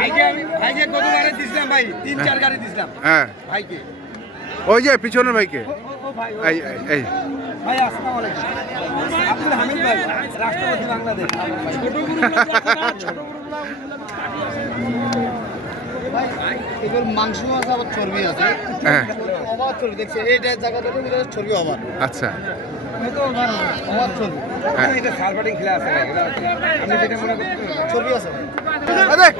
ভাইকে আমি ভাইকে গাড়ি দিছিলাম ভাই তিন চার গাড়ি দিছিলাম। হ্যাঁ। ভাইকে। ওই যে পিছনের ভাইকে। এই ভাই আসসালামু আলাইকুম। আব্দুল হামিদ ভাই রাষ্ট্রপতি বাংলাদেশ। এগুলো মাংস আছে আবার চর্বি আছে। হ্যাঁ। অবাধ চর্বি দেখছি এইটা জায়গাটা চর্বি অবাধ। আচ্ছা। অবাধ চর্বি। হ্যাঁ। এটা সালবাটিং খেলা আছে আমি যেটা মনে চর্বি আছে হ্যাঁ?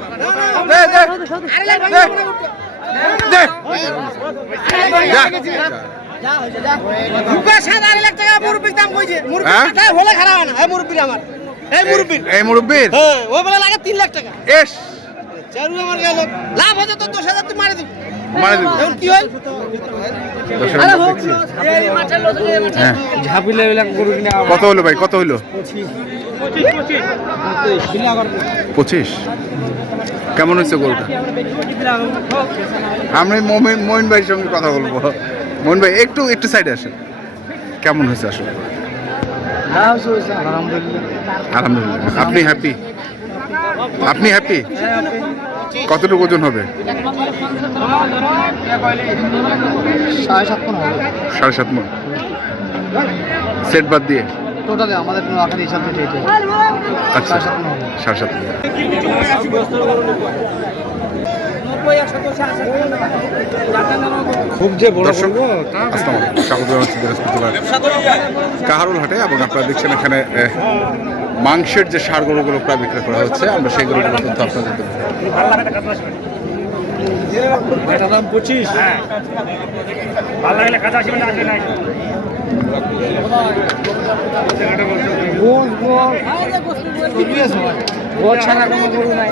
হয় এই মুরব্বির আমার এই মুরব্বির এই মুরব্বীর হ্যাঁ ওই বেলা লাগে তিন লাখ টাকা এস চারু আমার গেল লাভ হচ্ছে তো দশ হাজার তুই মারি দিবি মারে দিব হয়? কত হলো ভাই? কত হলো? পঁচিশ। কেমন হয়েছে গরুটা? আমি মমিন মইন ভাইয়ের সঙ্গে কথা বলব। মইন ভাই একটু একটু সাইডে আসেন। কেমন হয়েছে আসলে? আলহামদুলিল্লাহ। আপনি হ্যাপি আপনি হ্যাপি কতটুকু ওজন হবে? সাড়ে সাত মন হবে। সাড়ে সাত সেট বাদ দিয়ে? টোটালে আমাদের কোনো আকার হিসাব থেকে আচ্ছা সাড়ে সাত মন খুব যে বড় স্বাগত জানাচ্ছি কাহারুল হাটে এবং আপনারা দেখছেন এখানে মাংসের যে সার গরুগুলো প্রায় বিক্রি করা হচ্ছে আমরা সেই গরুগুলো কিন্তু আপনাদের দেবো।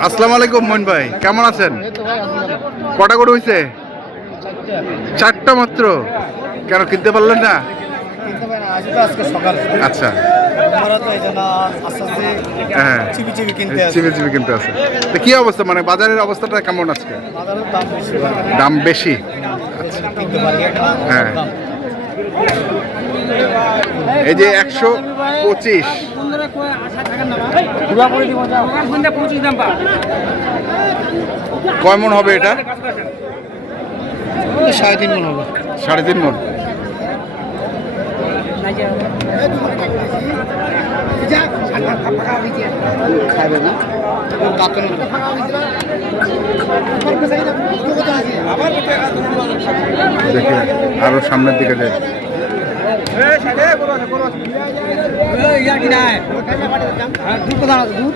আসসালামু আলাইকুম মইন ভাই কেমন আছেন? কটা গরু হয়েছে চারটা মাত্র। কেন কিনতে পারলেন না? আচ্ছা। হ্যাঁ। চিবি চিবি কিনতে চিবি চিবি কিনতে আছে তো কি অবস্থা? মানে বাজারের অবস্থাটা কেমন আজকে? দাম বেশি। ভাই। দাম বেশি? কিনতে পারি না? হ্যাঁ। এই যে একশো পঁচিশ। পঁচিশ কয় মন হবে এটা? সাড়ে তিন মন হবে। সাড়ে তিন মন। দেখি আরও সামনের দিকে যাই। কিনা দুধ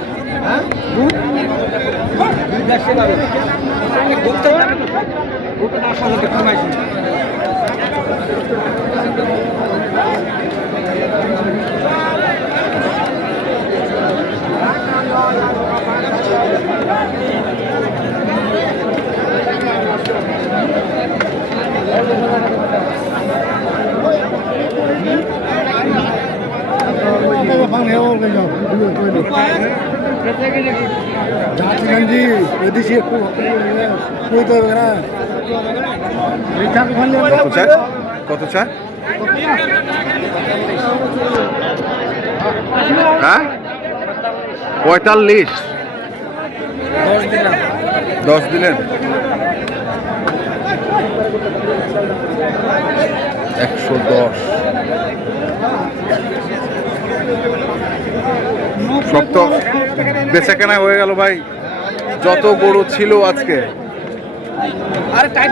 জাতিগঞ্জি এদিকে কই তো না কত চার কত চার হ্যাঁ? পঁয়তাল্লিশ। দশ দিলেন একশো দশ সব তো বেচাকেনা হয়ে গেল ভাই যত গরু ছিল আজকে আরে টাইট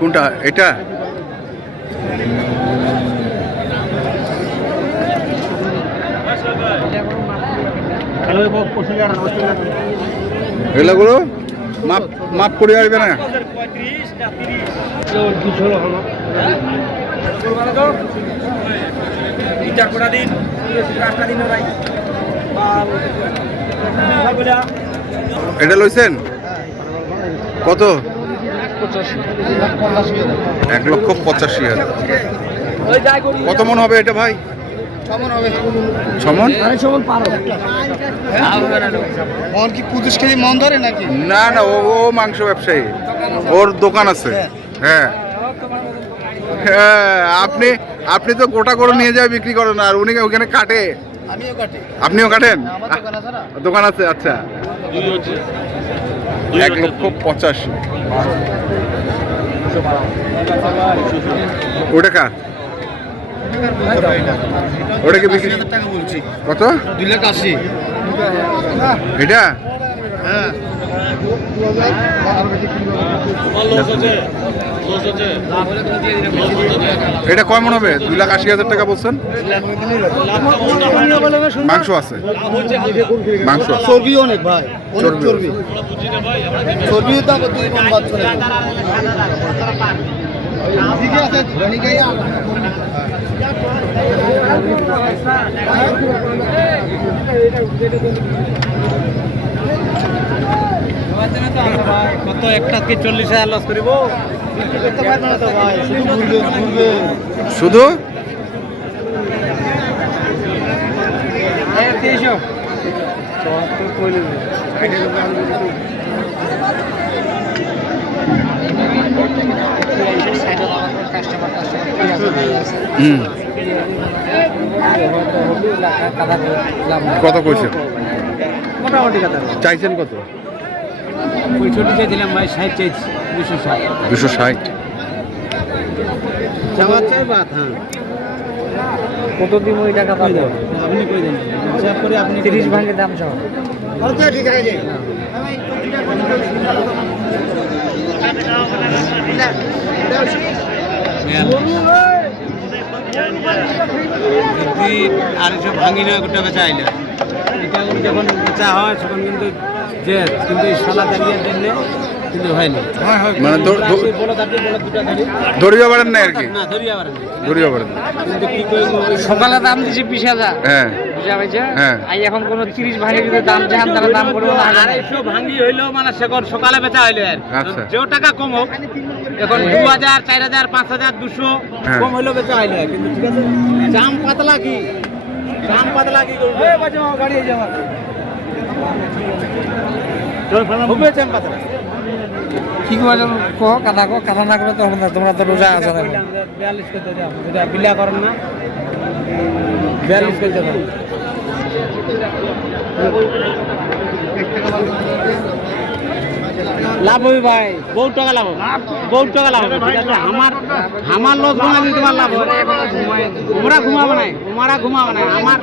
কোনটা? এটা? এগুলো? মাপ মাপ করে আসবে না? এটা লইছেন? কত? এক লক্ষ পঁচাশি হাজার। কত মন হবে এটা ভাই? ছমন মন কি পঁচিশ কেজি মন ধরে নাকি? না না ও ও মাংস ব্যবসায়ী। ওর দোকান আছে। হ্যাঁ। হ্যাঁ আপনি আপনি তো গোটা করে নিয়ে যায় বিক্রি করেন আর উনি ওখানে কাটে। আপনিও কাটেন? দোকান আছে দোকান আছে আচ্ছা। এক লক্ষ পঁচাশি। ওটা কার? ওটা বিক্রি হাজার টাকা বলছি কত? দুই লাখ আশি। এটা? হ্যাঁ। এটা কমন হবে? দুই লাখ আশি হাজার টাকা বলছেন? মাংস আছে। মাংস চর্বি অনেক ভাই চর্বি চর্বি। কত একটা কি চল্লিশ হাজার লস করিব শুধু ঘুরবে কত কইছে? মোটামুটি কথা চাইছেন কত? ছোট চাইছিলাম ভাই ষাট চাইছি দুশো ষাট। দুশো ষাট। চাওয়ার চাই বাদ হ্যাঁ। কত দিন ওই টাকা পাবো আপনি কই দেন? হিসাব করে আপনি তিরিশ ভাঙের দাম চাও ঠিক আছে যদি আর এসব ভাঙি নয় গোটা বেচা আইলে এটা যখন বেচা হয় তখন কিন্তু যে কিন্তু সালা দাঁড়িয়ে কিন্তু হয়নি মানে ধরিয়ে পারেন না আর কি না ধরিয়া পারেন পারেন সকালে দাম দিছি বিশ হাজার। হ্যাঁ। হ্যাঁ। আই এখন কোন তিরিশ ভাঙে যদি দাম তারা দাম করব না। আড়াইশো ভাঙি হইল মানে সেখন সকালে বেচা হইল আর। আচ্ছা। যে টাকা কম হোক এখন দু হাজার চার হাজার পাঁচ হাজার দুশো হ্যাঁ। কম হইল বেচা হইল আর। কিন্তু ঠিক আছে। জাম পাতলা কি? জাম পাতলা কি করবে? গাড়ি যাওয়া হবে জাম পাতলা। কি করে কো কাদা কো কাদা না করে তো তোমরা তো রোজা আছো না। দাও বিলা করেন না বিয়াল্লিশ করতে দাও লাভ হবে ভাই, বহুত টাকা লাভ হবে, বহুত টাকা লাভ হবে আমার আমার লস গোনা তোমার লাভ হয় তোমরা ঘুমাবো নাই তোমরা ঘুমাবো নাই। আমার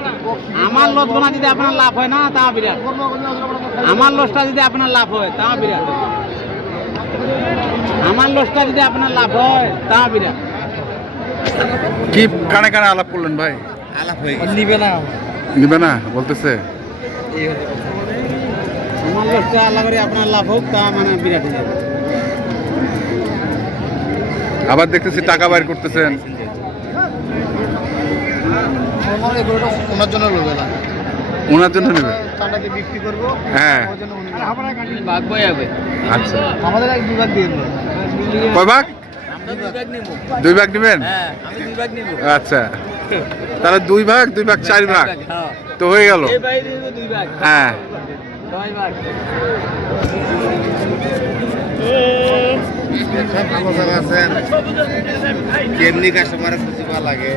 আমার লস গোনা যদি আপনার লাভ হয় না তা বিরাট। আমার লসটা যদি আপনার লাভ হয় তা বিরাট। আমার লসটা যদি আপনার লাভ হয় তা বিরাট। কি কানে কানে আলাপ করলেন ভাই? আলাপ হয়ে নিবে না। নিবে না বলতেছে। আমার আল্লাহ করে আপনার লাভ হোক তা মানে বিরাট আবার দেখতেছি টাকা বাইর করতেছেন। আমার ওনার জন্য লোবে না। ওনার জন্য নেবে? চাটাকে বিক্রি করব হ্যাঁ। নেবে। ভাগ বই হবে আচ্ছা। আমাদের এক বিভাগ দিয়ে দিল কয় ভাগ? দুই ভাগ নেবেন? আচ্ছা। তাহলে দুই ভাগ দুই ভাগ চার ভাগ। তো হয়ে গেল। হ্যাঁ। ভালো জায়গা কেমনি কাস্টমারের খুশি লাগে?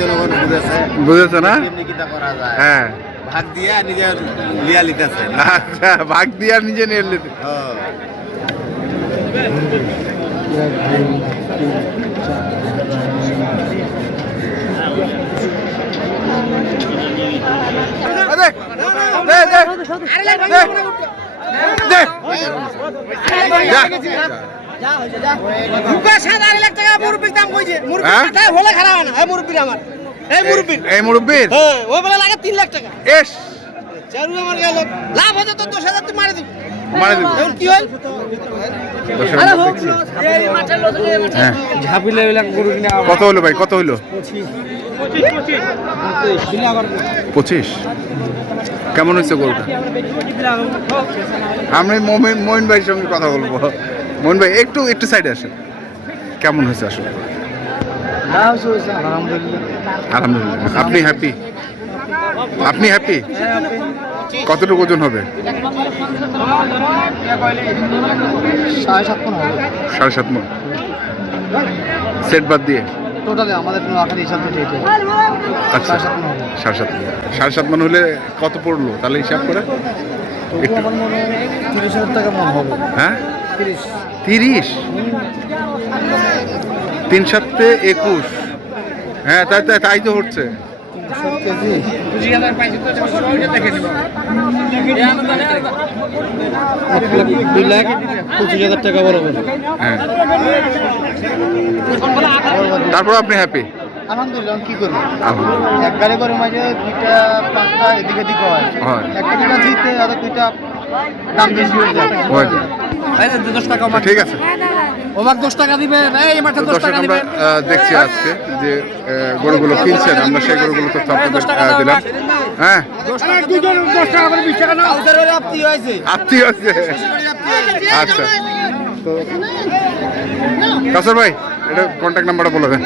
জনগণ বুঝেছে। বুঝেছ না? করা যায়? হ্যাঁ। ভাগ দিয়া নিজের লিয়া লিতেছে। আচ্ছা ভাগ দিয়ে নিজে নিয়ে দে, দে, দে, দে। দে। যা। দুকা সাত আড়াই লাখ টাকা মুরব্বির দাম কইছে মুরব্বি হ্যাঁ? মাথায় হলে খারাপ হয় না এই মুরব্বির এই হ্যাঁ ওই বলে লাগে তিন লাখ টাকা এস চারু আমার গেল লাভ হতে তো দশ হাজার তুই মারি দিবি মারে দিবি কি হয়? কত হলো ভাই? কত হলো পঁচিশ। কেমন হয়েছে গরুটা? আমি মমিন মইন ভাইয়ের সঙ্গে কথা বলব। মইন ভাই একটু একটু সাইডে আসেন। কেমন হয়েছে আসলে? আলহামদুলিল্লাহ। আপনি হ্যাপি আপনি হ্যাপি কতটুকু ওজন হবে? সাড়ে সাত মন মন। সেট বাদ দিয়ে? টোটালি আমাদের কোনো আখারি হিসাব থেকে আচ্ছা সাড়ে সাত মণ। সাড়ে সাত মন। হলে কত পড়ল? তাহলে হিসাব করে। মনে তিরিশ হাজার টাকা মন হবে। হ্যাঁ? তিরিশ। তিরিশ? তিন সাতে একুশ। হ্যাঁ তাই তাই তাই তো হচ্ছে। দুই লাখ পঁচিশ হাজার টাকা বরাবর হ্যাঁ তারপর আপনি হ্যাপি আলহামদুলিল্লাহ কি করব? এক গাড়ি করে মাঝে দুইটা পাঁচটা এদিক এদিক হয়। একটা দুটা জিতে আর দুইটা দাম বেশি হয়ে যায়। হয়ে দশ টাকা ঠিক আছে। ওমাক দশ টাকা দিবেন এই মাঠে দশ টাকা আমরা দিবেন দেখছি আজকে যে গরুগুলো কিনছেন আমরা সেই গরুগুলো তো আপনাদের আহ, দিলাম। হ্যাঁ। আপনি হয়েছে। আত্মীয় আছে আচ্ছা। তো কাসর ভাই এটা কন্ট্যাক্ট নাম্বারটা বলে দেন।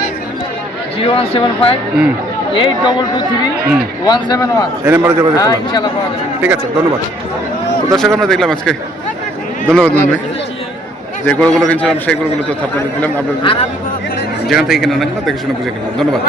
Zero one seven five hmm. Eight double two three hmm. One seven one. এই নাম্বারে যোগাযোগ হ্যাঁ করলাম। ঠিক আছে ধন্যবাদ। তো দর্শক আমরা দেখলাম আজকে। ধন্যবাদ মহিন যে গরুগুলো কিনছিলাম, সেই গরুগুলো তো আপনাদের দিলাম। আপনাদের যেখান থেকে কেনা না কেনা দেখে শুনে বুঝে কিনলাম ধন্যবাদ।